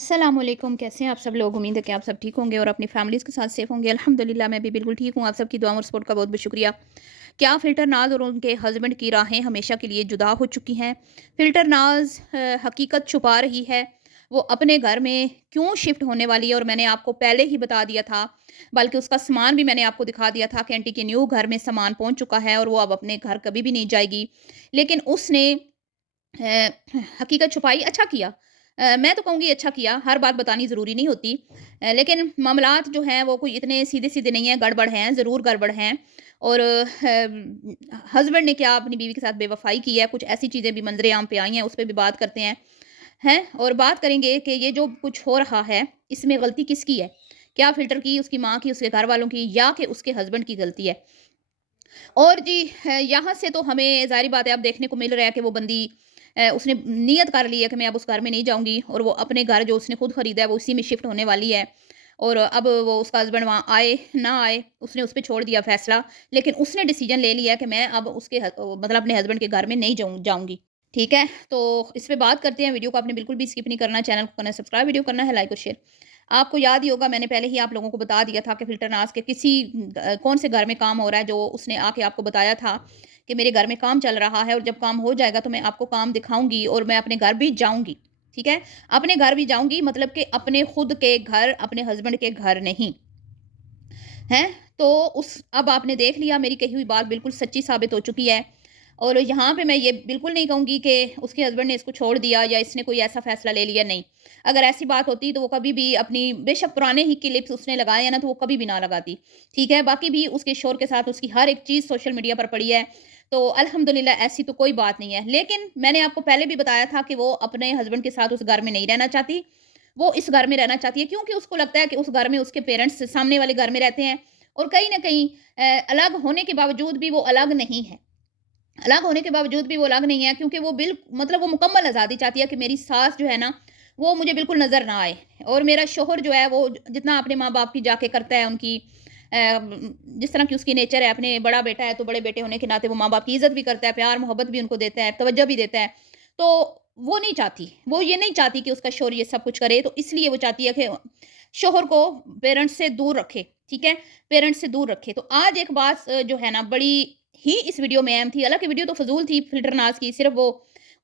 अस्सलाम वालेकुम, कैसे हैं आप सब लोग। उम्मीद है कि आप सब ठीक होंगे और अपनी फैमिलीज़ के साथ सेफ होंगे। अल्हम्दुलिल्लाह मैं भी बिल्कुल ठीक हूँ। आप सबकी दुआ और सपोर्ट का बहुत बहुत शुक्रिया। क्या फ़िल्टर नाज़ और उनके हस्बैंड की राहें हमेशा के लिए जुदा हो चुकी हैं। फ़िल्टर नाज़ हकीकत छुपा रही है। वो अपने घर में क्यों शिफ्ट होने वाली है और मैंने आपको पहले ही बता दिया था, बल्कि उसका सामान भी मैंने आपको दिखा दिया था कि आंटी के न्यू घर में सामान पहुँच चुका है और वो अब अपने घर कभी भी नहीं जाएगी। लेकिन उसने हकीकत छुपाई, अच्छा किया। मैं तो कहूँगी अच्छा किया, हर बात बतानी ज़रूरी नहीं होती। लेकिन मामलात जो हैं वो कोई इतने सीधे-सीधे नहीं हैं, गड़बड़ हैं, ज़रूर गड़बड़ हैं। और हस्बैंड ने क्या अपनी बीवी के साथ बेवफ़ाई की है, कुछ ऐसी चीज़ें भी मंज़रे आम पे आई हैं, उस पे भी बात करते हैं। हैं? और बात करेंगे कि ये जो कुछ हो रहा है, इसमें गलती किसकी है? क्या फ़िल्टर की, उसकी माँ की, उसके घरवालों की या कि उसके हस्बैंड की गलती है? और जी यहाँ से तो हमें ज़ाहिर बात है अब देखने को मिल रहा है कि वो बंदी उसने नियत कर ली है कि मैं अब उस घर में नहीं जाऊँगी और वो अपने घर जो उसने खुद खरीदा है वो उसी में शिफ्ट होने वाली है। और अब वो उसका हस्बैंड वहाँ आए, ना आए, उसने उस पे छोड़ दिया फ़ैसला। लेकिन उसने डिसीज़न ले लिया कि मैं अब उसके मतलब अपने हस्बैंड के घर में नहीं जाऊँगी। ठीक है? तो इस पे बात करते हैं। वीडियो को आपने बिल्कुल भी स्किप नहीं करना, चैनल को करना है सब्सक्राइब, वीडियो करना है लाइक और शेयर। आपको याद ही होगा मैंने पहले ही आप लोगों को बता दिया था कि फ़िल्टर नाज़ के किसी कौन से घर में काम हो रहा है, जो उसने आके आपको बताया था कि मेरे घर में काम चल रहा है और जब काम हो जाएगा तो मैं आपको काम दिखाऊँगी और मैं अपने घर भी जाऊँगी। ठीक है? अपने घर भी जाऊँगी मतलब कि अपने खुद के घर, अपने हस्बैंड के घर नहीं। हैं? तो उस अब आपने देख लिया मेरी कही हुई बात बिल्कुल सच्ची साबित हो चुकी है। और यहाँ पे मैं ये बिल्कुल नहीं कहूँगी कि उसके हस्बैंड ने इसको छोड़ दिया या इसने कोई ऐसा फ़ैसला ले लिया, नहीं। अगर ऐसी बात होती तो वो कभी भी अपनी बेशक पुराने ही क्लिप्स उसने लगाए हैं ना, तो वो कभी भी ना लगाती। ठीक है? बाकी भी उसके शौहर के साथ उसकी हर एक चीज़ सोशल मीडिया पर पड़ी है। तो अल्हम्दुलिल्लाह ऐसी तो कोई बात नहीं है। लेकिन मैंने आपको पहले भी बताया था कि वो अपने हस्बैंड के साथ उस घर में नहीं रहना चाहती। वो इस घर में रहना चाहती है क्योंकि उसको लगता है कि उस घर में उसके पेरेंट्स सामने वाले घर में रहते हैं और कहीं न कहीं अलग होने के बावजूद भी वो अलग नहीं है। अलग होने के बावजूद भी वो अलग नहीं है क्योंकि वो मतलब वो मुकम्मल आज़ादी चाहती है कि मेरी सास जो है ना, वो मुझे बिल्कुल नज़र ना आए और मेरा शौहर जो है वो जितना अपने माँ-बाप की जाके करता है उनकी जिस तरह की उसकी नेचर है, अपने बड़ा बेटा है तो बड़े बेटे होने के नाते वो माँ-बाप की इज़्ज़त भी करता है, प्यार-मोहब्बत भी उनको देता है, तवज्जो भी देता है। तो वो नहीं चाहती, वो ये नहीं चाहती कि उसका शौहर ये सब कुछ करे, तो इसलिए वो चाहती है कि शौहर को पेरेंट्स से दूर रखे, ठीक है? पेरेंट्स से दूर रखे। तो आज एक बात जो है ना बड़ी ही इस वीडियो में अहम थी। हालाँकि वीडियो तो फ़िज़ूल थी फ़िल्टर नाज़ की, सिर्फ़ वो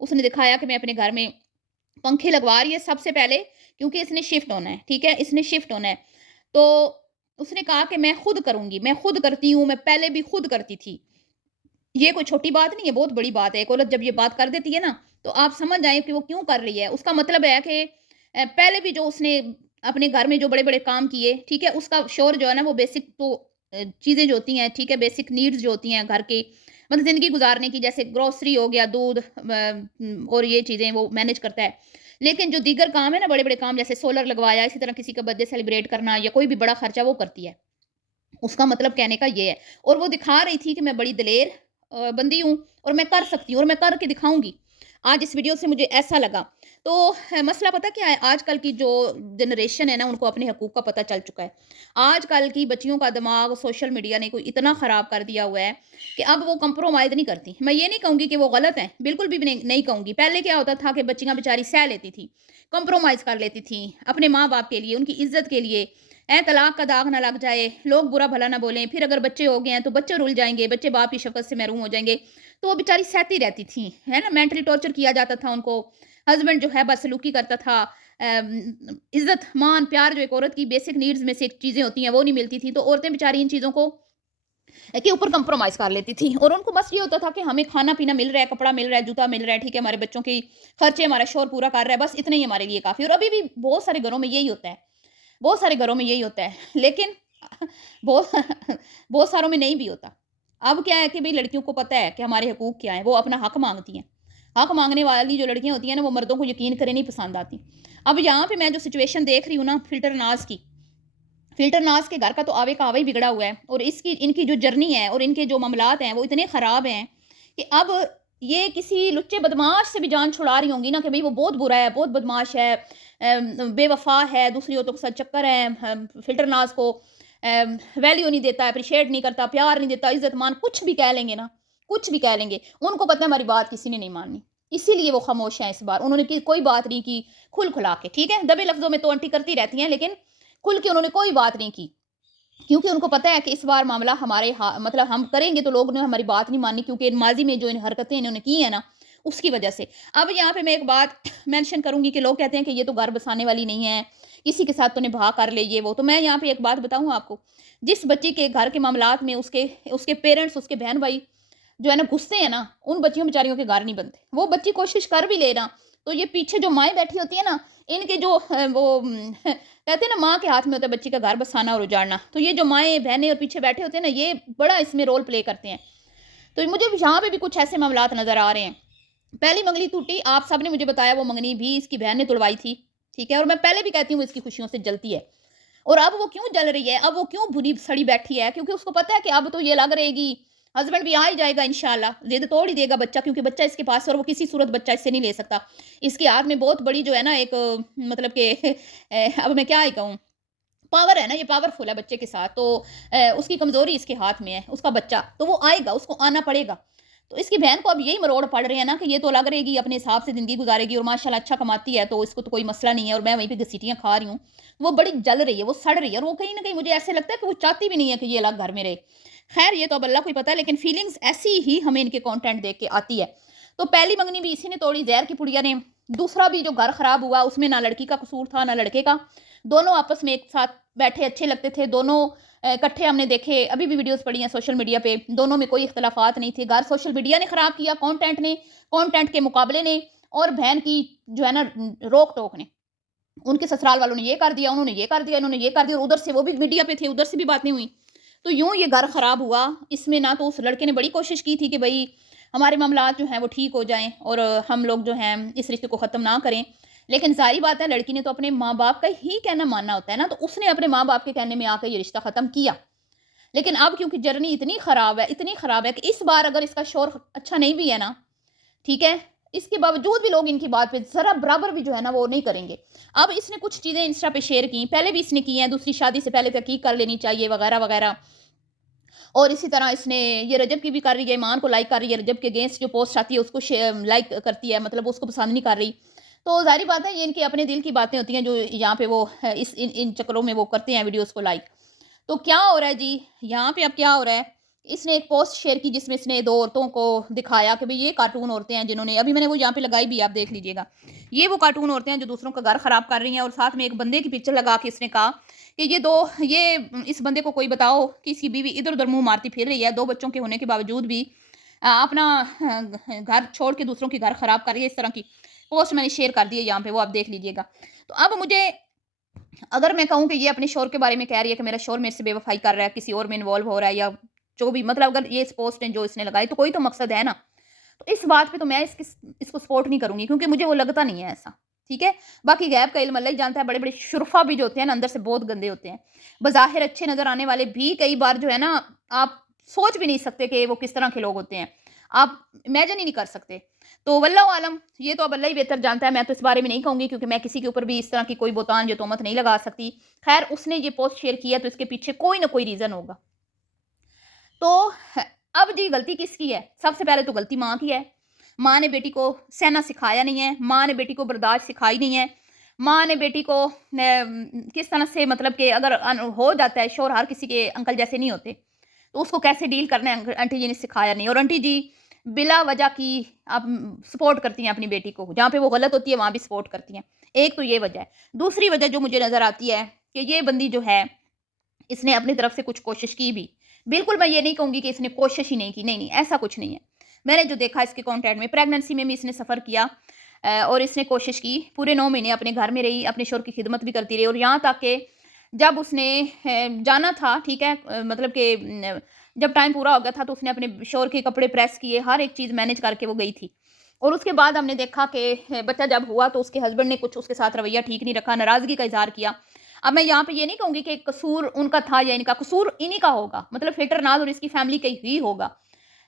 उसने दिखाया कि मैं अपने घर में पंखे लगवा रही है सबसे पहले क्योंकि इसने शिफ्ट होना है, ठीक है? इसने शिफ्ट होना है। तो उसने कहा कि मैं खुद करूँगी, मैं खुद करती हूँ, मैं पहले भी खुद करती थी। ये कोई छोटी बात नहीं है, बहुत बड़ी बात है। एक औरत जब ये बात कर देती है ना, तो आप समझ जाएँ कि वो क्यों कर रही है। उसका मतलब है कि पहले भी जो उसने अपने घर में जो बड़े-बड़े काम किए, ठीक है? उसका शौहर जो है ना, वो बेसिक तो चीज़ें जो होती हैं, ठीक है? बेसिक नीड्स जो होती हैं घर की, मतलब ज़िंदगी गुज़ारने की, जैसे ग्रोसरी हो गया, दूध और ये चीज़ें वो मैनेज करता है। लेकिन जो दीगर काम है ना, बड़े-बड़े काम जैसे सोलर लगवाया, इसी तरह किसी का बर्थडे सेलिब्रेट करना या कोई भी बड़ा खर्चा वो करती है। उसका मतलब कहने का ये है और वो दिखा रही थी कि मैं बड़ी दलेर बंदी हूँ और मैं कर सकती हूँ और मैं करके दिखाऊँगी। आज इस वीडियो से मुझे ऐसा लगा। तो मसला पता क्या है? आजकल की जो जनरेशन है ना, उनको अपने हकूक़ का पता चल चुका है। आजकल की बच्चियों का दिमाग सोशल मीडिया ने कोई इतना ख़राब कर दिया हुआ है कि अब वो कंप्रोमाइज़ नहीं करती। मैं ये नहीं कहूँगी कि वो गलत हैं, बिल्कुल भी नहीं कहूँगी। पहले क्या होता था कि बच्चियाँ बेचारी सह लेती थी, कंप्रोमाइज़ कर लेती थी, अपने माँ-बाप के लिए, उनकी इज़्ज़त के लिए। तलाक का दाग ना लग जाए, लोग बुरा भला ना बोलें, फिर अगर बच्चे हो गए हैं तो बच्चे रुल जाएँगे, बच्चे बाप की शफ़क़त से महरूम हो जाएँगे। तो वो बेचारी सहती रहती थी, है ना? मेंटली टॉर्चर किया जाता था उनको। हस्बैंड जो है बदसलूकी करता था। इज़्ज़त, मान, प्यार जो एक औरत की बेसिक नीड्स में से एक चीज़ें होती हैं, वो नहीं मिलती थी। तो औरतें बेचारी इन चीज़ों को के ऊपर कंप्रोमाइज़ कर लेती थी और उनको बस ये होता था कि हमें खाना-पीना मिल रहा है, कपड़ा मिल रहा है, जूता मिल रहा है, ठीक है? हमारे बच्चों के खर्चे हमारा शौहर पूरा कर रहा है, बस इतना ही हमारे लिए काफ़ी है और अभी भी बहुत सारे घरों में यही होता है। बहुत सारे घरों में यही होता है। लेकिन बहुत बहुत सारों में नहीं भी होता। अब क्या है कि भई लड़कियों को पता है कि हमारे हकूक़ क्या हैं, वो अपना हक माँगती हैं। हक माँगने वाली जो लड़कियाँ होती हैं ना, वो मर्दों को यकीन करें नहीं पसंद आती। अब यहाँ पे मैं जो सिचुएशन देख रही हूँ ना फ़िल्टर नाज़ के घर का तो आवे का आवा ही बिगड़ा हुआ है और इसकी इनकी जो जर्नी है और इनके जो मामलात हैं, वो इतने ख़राब हैं कि अब ये किसी लुच्चे बदमाश से भी जान छुड़ा रही होंगी ना कि भई वो बहुत बुरा है, बहुत बदमाश है, बेवफ़ा है, दूसरी औरतों के साथ चक्कर है, फ़िल्टर नाज़ को वैल्यू नहीं देता, एप्रिशिएट नहीं करता, प्यार नहीं देता, इज़्ज़त-मान कुछ भी कह लेंगे ना, कुछ भी कह लेंगे। उनको पता है हमारी बात किसी ने नहीं माननी। اسی لیے وہ خاموش ہیں اس بار. انہوں نے کوئی بات نہیں کی کھل کھلا کے, ٹھیک ہے, دبے لفظوں میں تو آنٹی کرتی رہتی ہیں لیکن کھل کے انہوں نے کوئی بات نہیں کی, کیونکہ ان کو پتہ ہے کہ اس بار معاملہ ہمارے مطلب ہم کریں گے تو لوگ نے ہماری بات نہیں ماننی, کیونکہ ماضی میں جو ان حرکتیں انہوں نے کی ہیں نا اس کی وجہ سے. اب یہاں پہ میں ایک بات مینشن کروں گی کہ لوگ کہتے ہیں کہ یہ تو گھر بسانے والی نہیں ہے, کسی کے ساتھ تو نبھا کر لے یہ وہ. تو میں یہاں پہ ایک بات بتاؤں آپ کو, جس بچی کے گھر کے معاملات میں اس کے پیرنٹس, اس کے بہن بھائی جو ہے نا گھستے ہیں نا, ان بچیوں بیچاریوں کے گھر نہیں بنتے. وہ بچی کوشش کر بھی لے نا تو یہ پیچھے جو مائیں بیٹھی ہوتی ہیں نا, ان کے جو وہ کہتے ہیں نا ماں کے ہاتھ میں ہوتا ہے بچی کا گھر بسانا اور اجاڑنا, تو یہ جو مائیں بہنیں اور پیچھے بیٹھے ہوتے ہیں نا یہ بڑا اس میں رول پلے کرتے ہیں. تو مجھے یہاں پہ بھی کچھ ایسے معاملات نظر آ رہے ہیں. پہلی منگنی ٹوٹی, آپ سب نے مجھے بتایا وہ منگنی بھی اس کی بہن نے توڑوائی تھی, ٹھیک ہے, اور میں پہلے بھی کہتی ہوں اس کی خوشیوں سے جلتی ہے. اور اب وہ کیوں جل رہی ہے, اب وہ کیوں بھنی سڑی بیٹھی ہے, کیونکہ اس کو پتہ ہے کہ اب تو یہ لگ رہے گی ہسبینڈ بھی آ ہی جائے گا انشاءاللہ, ضد توڑ ہی دے گا بچہ, کیونکہ بچہ اس کے پاس ہے اور وہ کسی صورت بچہ اس سے نہیں لے سکتا. اس کے ہاتھ میں بہت بڑی جو ہے نا ایک مطلب کہ اب میں کیا ہی کہوں, پاور ہے نا, یہ پاورفل ہے بچے کے ساتھ. تو اس کی کمزوری اس کے ہاتھ میں ہے, اس کا بچہ, تو وہ آئے گا, اس کو آنا پڑے گا. تو اس کی بہن کو اب یہی مروڑ پڑ رہے ہیں نا کہ یہ تو لگ رہے گی اپنے حساب سے زندگی گزارے گی اور ماشاءاللہ اچھا کماتی ہے تو اس کو تو کوئی مسئلہ نہیں ہے, اور میں وہیں پہ گھسیٹیاں کھا رہی ہوں. وہ بڑی جل رہی ہے, وہ سڑ رہی ہے, اور وہ کہیں نہ کہیں مجھے ایسے لگتا ہے کہ وہ چاہتی بھی نہیں ہے کہ یہ الگ گھر میں رہے. خیر یہ تو اب اللہ کو ہی پتہ ہے, لیکن فیلنگز ایسی ہی ہمیں ان کے کانٹینٹ دیکھ کے آتی ہے. تو پہلی منگنی بھی اسی نے توڑی, زہر کی پڑیا نے. دوسرا بھی جو گھر خراب ہوا اس میں نہ لڑکی کا قصور تھا نہ لڑکے کا, دونوں آپس میں ایک ساتھ بیٹھے اچھے لگتے تھے, دونوں اکٹھے ہم نے دیکھے, ابھی بھی ویڈیوز پڑی ہیں سوشل میڈیا پہ, دونوں میں کوئی اختلافات نہیں تھے. گھر سوشل میڈیا نے خراب کیا, کانٹینٹ کے مقابلے نے, اور بہن کی جو ہے نا روک ٹوک نے. ان کے سسرال والوں نے یہ کر دیا, انہوں نے یہ کر دیا, انہوں نے یہ کر دیا, اور ادھر سے وہ بھی میڈیا پہ تھے, ادھر سے بھی باتیں ہوئی. تو یوں یہ گھر خراب ہوا. اس میں نہ تو اس لڑکے نے بڑی کوشش کی تھی کہ بھائی ہمارے معاملات جو ہیں وہ ٹھیک ہو جائیں اور ہم لوگ جو ہیں اس رشتے کو ختم نہ کریں, لیکن ظاہری بات ہے لڑکی نے تو اپنے ماں باپ کا ہی کہنا ماننا ہوتا ہے نا, تو اس نے اپنے ماں باپ کے کہنے میں آ کے یہ رشتہ ختم کیا. لیکن اب کیونکہ جرنی اتنی خراب ہے کہ اس بار اگر اس کا شور اچھا نہیں بھی ہے نا, ٹھیک ہے, اس کے باوجود بھی لوگ ان کی بات پہ ذرا برابر بھی جو ہے نا وہ نہیں کریں گے. اب اس نے کچھ چیزیں انسٹا پہ شیئر کی, پہلے بھی اس نے کی ہیں, دوسری شادی سے پہلے تحقیق کر لینی چاہیے وغیرہ وغیرہ. اور اسی طرح اس نے یہ رجب کی بھی کر رہی ہے, ایمان کو لائک کر رہی ہے, رجب کے اگینسٹ جو پوسٹ آتی ہے اس کو لائک کرتی ہے, مطلب اس کو پسند نہیں کر رہی. تو ظاہری بات ہے یہ ان کے اپنے دل کی باتیں ہوتی ہیں جو یہاں پہ وہ ان چکروں میں وہ کرتے ہیں ویڈیوز کو لائک. تو کیا ہو رہا ہے جی یہاں پہ, اب کیا ہو رہا ہے, اس نے ایک پوسٹ شیئر کی جس میں اس نے 2 عورتوں کو دکھایا کہ بھئی یہ کارٹون عورتیں ہیں جنہوں نے, ابھی میں نے وہ یہاں پہ لگائی بھی, آپ دیکھ لیجئے گا, یہ وہ کارٹون عورتیں ہیں جو دوسروں کا گھر خراب کر رہی ہیں. اور ساتھ میں ایک بندے کی پکچر لگا کے اس نے کہا کہ یہ اس بندے کو کوئی بتاؤ کہ اس کی بیوی ادھر ادھر منہ مارتی پھر رہی ہے, 2 بچوں کے ہونے کے باوجود بھی اپنا گھر چھوڑ کے دوسروں کے گھر خراب کر رہی ہے. اس طرح کی پوسٹ میں نے شیئر کر دی ہے یہاں پہ, وہ آپ دیکھ لیجئے گا. تو اب مجھے اگر میں کہوں کہ یہ اپنے شوہر کے بارے میں کہہ رہی ہے کہ میرا شوہر میرے سے بے وفائی کر رہا ہے, کسی اور میں انوالو ہو رہا ہے, یا جو بھی, مطلب اگر یہ پوسٹ جو اس نے لگائی تو کوئی تو مقصد ہے نا, تو اس بات پہ تو میں اس کو سپورٹ نہیں کروں گی, کیونکہ مجھے وہ لگتا نہیں ہے ایسا, ٹھیک ہے. باقی غیب کا علم اللہ ہی جانتا ہے, بڑے بڑے شرفا بھی جو ہوتے ہیں نا اندر سے بہت گندے ہوتے ہیں. بظاہر اچھے نظر آنے والے بھی کئی بار جو ہے نا آپ سوچ بھی نہیں سکتے کہ وہ کس طرح کے لوگ ہوتے ہیں, آپ امیجن ہی نہیں کر سکتے. تو واللہ عالم, یہ تو اب اللہ ہی بہتر جانتا ہے, میں تو اس بارے میں نہیں کہوں گی کیونکہ میں کسی کے اوپر بھی اس طرح کی کوئی بہتان یا تہمت نہیں لگا سکتی. خیر اس نے یہ پوسٹ شیئر کیا تو اس کے پیچھے کوئی نہ کوئی ریزن ہوگا. تو اب جی غلطی کس کی ہے, سب سے پہلے تو غلطی ماں کی ہے. ماں نے بیٹی کو سہنا سکھایا نہیں ہے, ماں نے بیٹی کو برداشت سکھائی نہیں ہے, ماں نے بیٹی کو کس طرح سے, مطلب کہ اگر ہو جاتا ہے شوہر, ہر کسی کے انکل جیسے نہیں ہوتے, تو اس کو کیسے ڈیل کرنا ہے آنٹی جی نے سکھایا نہیں. اور آنٹی جی بلا وجہ کی آپ سپورٹ کرتی ہیں اپنی بیٹی کو, جہاں پہ وہ غلط ہوتی ہے وہاں بھی سپورٹ کرتی ہیں. ایک تو یہ وجہ ہے. دوسری وجہ جو مجھے نظر آتی ہے کہ یہ بندی جو ہے اس نے اپنی طرف سے کچھ کوشش کی بھی, بالکل میں یہ نہیں کہوں گی کہ اس نے کوشش ہی نہیں کی, نہیں ایسا کچھ نہیں ہے. میں نے جو دیکھا اس کے کانٹینٹ میں, پریگننسی میں بھی اس نے سفر کیا اور اس نے کوشش کی, پورے 9 مہینے اپنے گھر میں رہی, اپنے شوہر کی خدمت بھی کرتی رہی, اور یہاں تک کہ جب اس نے جانا تھا, ٹھیک ہے, مطلب کہ جب ٹائم پورا ہو گیا تھا تو اس نے اپنے شوہر کے کپڑے پریس کیے, ہر ایک چیز مینج کر کے وہ گئی تھی. اور اس کے بعد ہم نے دیکھا کہ بچہ جب ہوا تو اس کے ہسبینڈ نے کچھ اس کے ساتھ رویہ ٹھیک نہیں رکھا, ناراضگی کا اظہار کیا. اب میں یہاں پہ یہ نہیں کہوں گی کہ قصور ان کا تھا یا ان کا, قصور انہی کا ہوگا, مطلب فلٹر ناز اور اس کی فیملی کا ہی ہوگا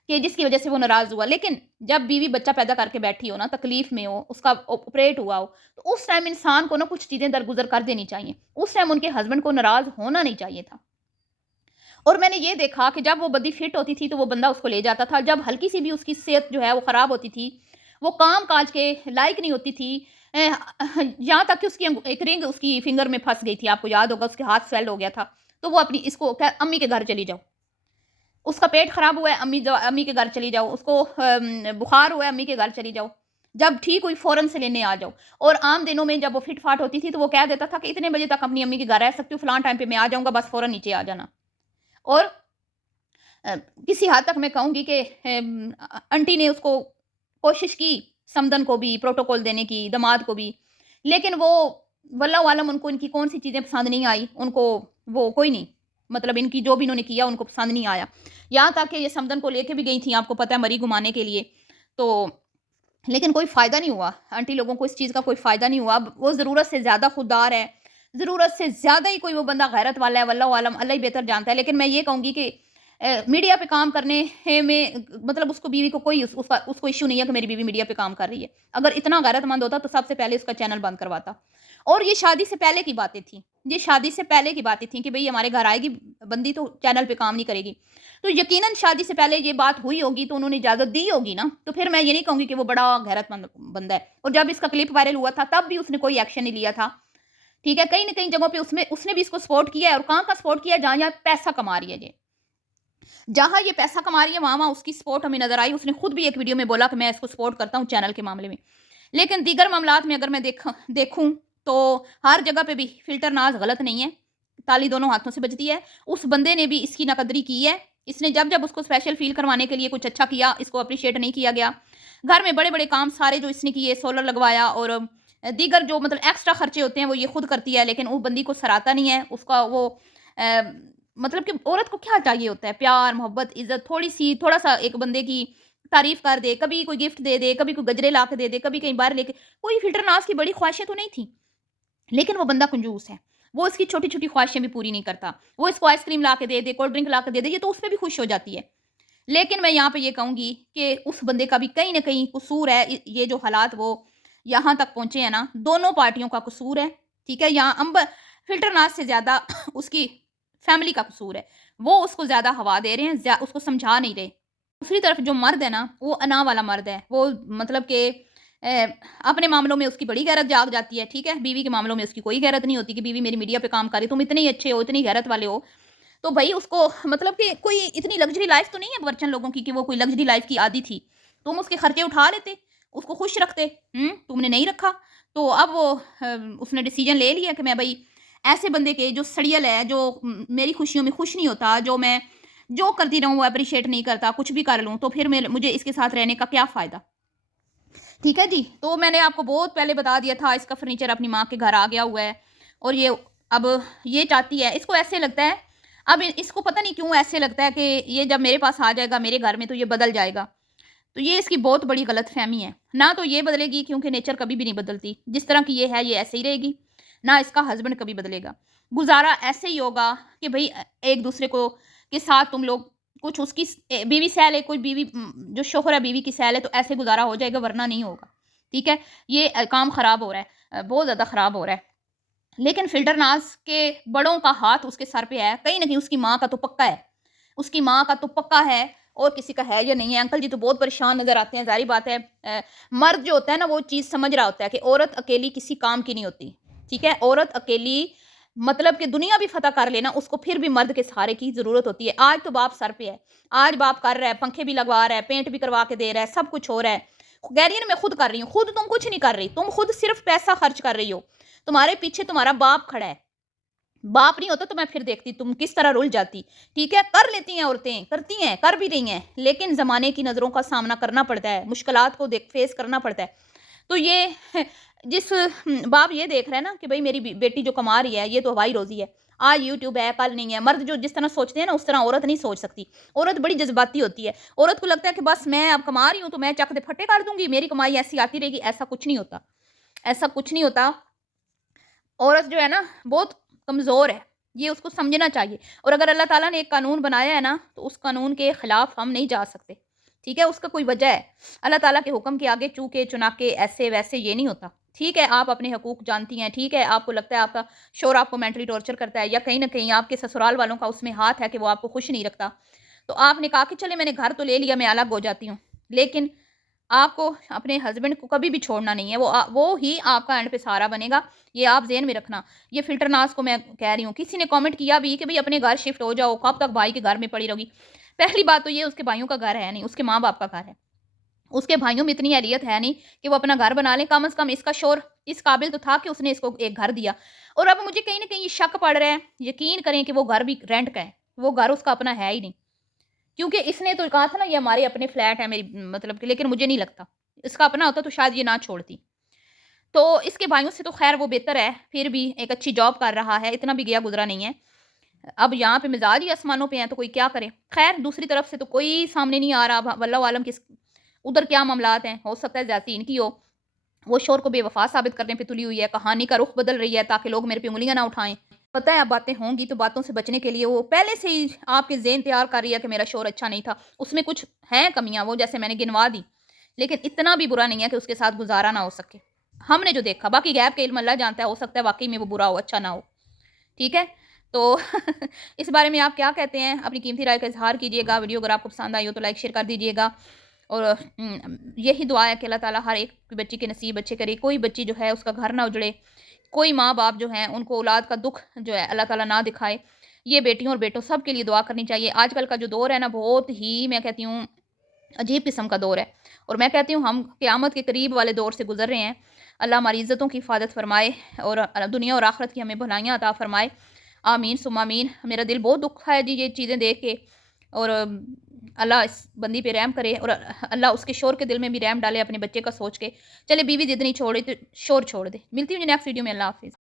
کہ جس کی وجہ سے وہ ناراض ہوا. لیکن جب بیوی بچہ پیدا کر کے بیٹھی ہو نا, تکلیف میں ہو, اس کا آپریٹ ہوا ہو, تو اس ٹائم انسان کو نا کچھ چیزیں درگزر کر دینی چاہیے. اس ٹائم ان کے ہسبینڈ کو ناراض ہونا نہیں چاہیے تھا. اور میں نے یہ دیکھا کہ جب وہ بندی فٹ ہوتی تھی تو وہ بندہ اس کو لے جاتا تھا, جب ہلکی سی بھی اس کی صحت جو ہے وہ خراب ہوتی تھی वो काम काज के लायक नहीं होती थी। यहाँ तक कि उसकी एक रिंग उसकी फिंगर में फंस गई थी, आपको याद होगा, उसके हाथ स्वेल हो गया था। तो वो अपनी इसको क्या, अम्मी के घर चली जाओ, उसका पेट खराब हुआ है, अम्मी के घर चली जाओ, उसको बुखार हुआ है, अम्मी के घर चली जाओ, जब ठीक हुई फौरन से लेने आ जाओ। और आम दिनों में जब वो फिट फाट होती थी तो वो कह देता था कि इतने बजे तक अपनी अम्मी के घर रह सकती हूँ, फलां टाइम पे मैं आ जाऊंगा, बस फौरन नीचे आ जाना। और किसी हद तक मैं कहूँगी कि आंटी ने उसको कोशिश की, समदन को भी प्रोटोकॉल देने की, दामाद को भी, लेकिन वो वल्लाह आलम उनको इनकी कौन सी चीज़ें पसंद नहीं आई, उनको वो कोई नहीं, मतलब इनकी जो भी इन्होंने किया उनको पसंद नहीं आया। यहाँ तक कि ये समदन को लेके भी गई थी, आपको पता है, मरी घुमाने के लिए। तो लेकिन कोई फ़ायदा नहीं हुआ, आंटी लोगों को इस चीज़ का कोई फ़ायदा नहीं हुआ। अब वो ज़रूरत से ज़्यादा खुददार है, ज़रूरत से ज़्यादा ही कोई वो बंदा गैरत वाला है, वल्लाह आलम, अल्लाह ही बेहतर जानता है। लेकिन मैं ये कहूँगी कि मीडिया पे काम करने में मतलब उसको, बीवी को कोई उसको इश्यू नहीं है कि मेरी बीवी मीडिया पे काम कर रही है। अगर इतना गैरतमंद होता तो सबसे पहले उसका चैनल बंद करवाता। और ये शादी से पहले की बातें थी, ये शादी से पहले की बातें थी कि भई हमारे घर आएगी बंदी तो चैनल पे काम नहीं करेगी। तो यकीनन शादी से पहले ये बात हुई होगी तो उन्होंने इजाज़त दी होगी ना, तो फिर मैं ये नहीं कहूँगी कि वो बड़ा गैरतमंद बंदा है। और जब इसका क्लिप वायरल हुआ था तब भी उसने कोई एक्शन नहीं लिया था। ठीक है? कहीं न कहीं जगहों पे उसने भी इसको सपोर्ट किया है, और कहाँ का सपोर्ट किया है, जहाँ-जहाँ पैसा कमा रही है ये। जहाँ ये पैसा कमा रही है वहाँ-वहाँ उसकी सपोर्ट हमें नज़र आई। उसने खुद भी एक वीडियो में बोला कि मैं इसको सपोर्ट करता हूँ चैनल के मामले में। लेकिन दीगर मामलात में अगर मैं देखूँ तो हर जगह पे भी फ़िल्टर नाज़ गलत नहीं है। ताली दोनों हाथों से बजती है। उस बंदे ने भी इसकी नकदरी की है। इसने जब-जब उसको स्पेशल फ़ील करवाने के लिए कुछ अच्छा किया, इसको एप्रिशिएट नहीं किया गया। घर में बड़े-बड़े काम सारे जो इसने किए, सोलर लगवाया और दीगर जो मतलब एक्स्ट्रा खर्चे होते हैं वो ये खुद करती है, लेकिन वो बंदी को सराहता नहीं है। उसका वो अ, मतलब कि औरत को क्या चाहिए होता है, प्यार, मोहब्बत, इज़्ज़त, थोड़ी-सी थोड़ा-सा एक बंदे की तारीफ़ कर दे, कभी कोई गिफ्ट दे दे, कभी कोई गजरे ला के दे दे, कभी कहीं बाहर लेके, कोई फ़िल्टर नाज़ की बड़ी ख्वाहिशें तो नहीं थी। लेकिन वो बंदा कंजूस है। वो इसकी छोटी-छोटी ख्वाहिशें भी पूरी नहीं करता। वो इसको आइसक्रीम ला के दे दे, कोल्ड ड्रिंक ला के दे दे, ये तो उसमें भी खुश हो जाती है। लेकिन मैं यहाँ पे ये कहूँगी कि उस बंदे का भी कहीं न कहीं कसूर है। ये जो हालात वो यहाँ तक पहुँचे हैं ना, दोनों पार्टियों का कसूर है, ठीक है? यहाँ फ़िल्टर नाज़ से ज़्यादा उसकी फैमिली का कसूर है। वो उसको ज़्यादा हवा दे रहे हैं, उसको समझा नहीं रहे। दूसरी तरफ जो मर्द है ना, वो अना वाला मर्द है। वो मतलब कि अपने मामलों में उसकी बड़ी गैरत जाग जाती है, ठीक है? बीवी के मामलों में उसकी कोई गैरत नहीं होती कि बीवी मेरी मीडिया पे काम कर रही, तुम इतने ही अच्छे हो, इतनी गैरत वाले हो। तो भई उसको मतलब कि कोई इतनी लग्ज़री लाइफ़ तो नहीं है बर्चन लोगों की कि वो कोई लग्ज़री लाइफ़ की आदी थी। तुम उसके खर्चे उठा लेते, उसको खुश रखते, तुमने नहीं रखा। तो अब वो उसने डिसीज़न ले लिया कि मैं भई ऐसे बंदे के जो सड़ियल है, जो मेरी खुशियों में खुश नहीं होता, जो मैं जो करती रहूँ वो एप्रिशिएट नहीं करता, कुछ भी कर लूँ, तो फिर मुझे इसके साथ रहने का क्या फ़ायदा? ठीक है जी। तो मैंने आपको बहुत पहले बता दिया था, इसका फर्नीचर अपनी माँ के घर आ गया हुआ है, और ये अब ये चाहती है, इसको ऐसे लगता है, अब इसको पता नहीं क्यों ऐसे लगता है कि ये जब मेरे पास आ जाएगा मेरे घर में तो ये बदल जाएगा। तो ये इसकी बहुत बड़ी गलतफ़हमी है। ना तो ये बदलेगी, क्योंकि नेचर कभी भी नहीं बदलती। जिस तरह की ये है ये ऐसे ही रहेगी। ना इसका हस्बैंड कभी बदलेगा। गुज़ारा ऐसे ही होगा कि भई एक-दूसरे को के साथ तुम लोग कुछ उसकी बीवी सह ले, कोई बीवी जो शौहर है बीवी की सह ले, तो ऐसे गुज़ारा हो जाएगा, वरना नहीं होगा। ठीक है? ये काम ख़राब हो रहा है, बहुत ज़्यादा ख़राब हो रहा है। लेकिन फ़िल्टर नाज़ के बड़ों का हाथ उसके सर पे है। कहीं न कहीं उसकी माँ का तो पक्का है। उसकी माँ का तो पक्का है, और किसी का है या नहीं है। अंकल जी तो बहुत परेशान नज़र आते हैं, ज़ाहिर बात है। मर्द जो होता है ना वो चीज़ समझ रहा होता है कि औरत अकेली किसी काम की नहीं होती, ठीक है? औरत अकेली मतलब कि दुनिया भी फ़तह कर ले ना, उसको फिर भी मर्द के सहारे की ज़रूरत होती है। आज तो बाप सर पे है, आज बाप कर रहा है, पंखे भी लगवा रहा है, पेंट भी करवा के दे रहा है, सब कुछ हो रहा है। कह रही है ना मैं खुद कर रही हूँ, खुद तुम कुछ नहीं कर रही, तुम खुद सिर्फ़ पैसा खर्च कर रही हो। तुम्हारे पीछे तुम्हारा बाप खड़ा है। बाप नहीं होता तो मैं फिर देखती तुम किस तरह रुल जाती। ठीक है, कर लेती हैं औरतें, करती हैं, कर भी रही हैं, लेकिन ज़माने की नज़रों का सामना करना पड़ता है, मुश्किलात को फेस करना पड़ता है। तो ये जिस बाप ये देख रहा है ना कि भई मेरी बेटी जो कमा रही है, ये तो हवाई रोज़ी है। आज यूट्यूब है, कल नहीं है। मर्द जो जिस तरह सोचते हैं ना, उस तरह औरत नहीं सोच सकती। औरत बड़ी जज़्बाती होती है। औरत को लगता है कि बस मैं अब कमा रही हूँ, तो मैं चक दे फट्टे कर दूँगी, मेरी कमाई ऐसी आती रहेगी। ऐसा कुछ नहीं होता। ऐसा कुछ नहीं होता। औरत जो है ना बहुत कमज़ोर है, ये उसको समझना चाहिए। और अगर अल्लाह ताला ने एक कानून बनाया है ना, तो उस कानून के खिलाफ हम नहीं जा सकते, ठीक है? उसका कोई वजह है। अल्लाह ताला के हुक्म के आगे चूके चुनाके ऐसे-वैसे ये नहीं होता। ठीक है, आप अपने हकूक जानती हैं, ठीक है, आपको लगता है आपका शौहर आपको मेंटली टॉर्चर करता है, या कहीं न कहीं आपके ससुराल वालों का उसमें हाथ है कि वो आपको खुश नहीं रखता। तो आपने कहा कि चले मैंने घर तो ले लिया, मैं अलग हो जाती हूँ। लेकिन آپ کو اپنے ہسبینڈ کو کبھی بھی چھوڑنا نہیں ہے، وہ ہی آپ کا اینڈ پہ سہارا بنے گا، یہ آپ ذہن میں رکھنا۔ یہ فلٹر ناز کو میں کہہ رہی ہوں، کسی نے کامنٹ کیا بھی کہ بھئی اپنے گھر شفٹ ہو جاؤ، کب تک بھائی کے گھر میں پڑی رہوگی؟ پہلی بات تو یہ اس کے بھائیوں کا گھر ہے نہیں، اس کے ماں باپ کا گھر ہے۔ اس کے بھائیوں میں اتنی اہلیت ہے نہیں کہ وہ اپنا گھر بنا لیں، کم از کم اس کا شوہر اس قابل تو تھا کہ اس نے اس کو ایک گھر دیا۔ اور اب مجھے کہیں نہ کہیں یہ شک پڑ رہا ہے، یقین کریں کہ وہ گھر بھی رینٹ کا ہے، وہ گھر اس کا اپنا ہے ہی نہیں، کیونکہ اس نے تو کہا تھا نا یہ ہمارے اپنے فلیٹ ہے میری مطلب کہ، لیکن مجھے نہیں لگتا اس کا اپنا ہوتا تو شاید یہ نہ چھوڑتی۔ تو اس کے بھائیوں سے تو خیر وہ بہتر ہے، پھر بھی ایک اچھی جاب کر رہا ہے، اتنا بھی گیا گزرا نہیں ہے۔ اب یہاں پہ مزاج ہی آسمانوں پہ ہیں تو کوئی کیا کرے۔ خیر دوسری طرف سے تو کوئی سامنے نہیں آ رہا، اب واللہ عالم کس ادھر کیا معاملات ہیں، ہو سکتا ہے زیادتی ان کی ہو، وہ شوہر کو بے وفا ثابت کرنے پہ تلی ہوئی ہے، کہانی کا رخ بدل رہی ہے تاکہ لوگ میرے پہ انگلیاں نہ اٹھائیں۔ پتہ ہے اب باتیں ہوں گی تو باتوں سے بچنے کے لیے وہ پہلے سے ہی آپ کے ذہن تیار کر رہی ہے کہ میرا شوہر اچھا نہیں تھا، اس میں کچھ ہیں کمیاں وہ جیسے میں نے گنوا دی، لیکن اتنا بھی برا نہیں ہے کہ اس کے ساتھ گزارا نہ ہو سکے۔ ہم نے جو دیکھا، باقی غیب کے علم اللہ جانتا ہے، ہو سکتا ہے واقعی میں وہ برا ہو، اچھا نہ ہو، ٹھیک ہے؟ تو اس بارے میں آپ کیا کہتے ہیں؟ اپنی قیمتی رائے کا اظہار کیجیے گا۔ ویڈیو اگر آپ کو پسند آئی ہو تو لائک شیئر کر دیجیے گا، اور یہی دعا ہے کہ اللہ تعالیٰ ہر ایک بچی کے نصیب اچھے کرے، کوئی بچی جو ہے اس کا گھر نہ اجڑے، کوئی ماں باپ جو ہیں ان کو اولاد کا دکھ جو ہے اللہ تعالیٰ نہ دکھائے۔ یہ بیٹیوں اور بیٹوں سب کے لیے دعا کرنی چاہیے۔ آج کل کا جو دور ہے نا، بہت ہی میں کہتی ہوں عجیب قسم کا دور ہے، اور میں کہتی ہوں ہم قیامت کے قریب والے دور سے گزر رہے ہیں۔ اللہ ہماری عزتوں کی حفاظت فرمائے اور دنیا اور آخرت کی ہمیں بھلائیاں عطا فرمائے، آمین ثم آمین۔ میرا دل بہت دکھ ہے جی یہ چیزیں دیکھ کے، اور اللہ اس بندی پہ رحم کرے، اور اللہ اس کے شوہر کے دل میں بھی رحم ڈالے اپنے بچے کا سوچ کے۔ چلے بیوی ضد نہیں چھوڑے تو شوہر چھوڑ دے۔ ملتی ہوں نیکسٹ ویڈیو میں، اللہ حافظ۔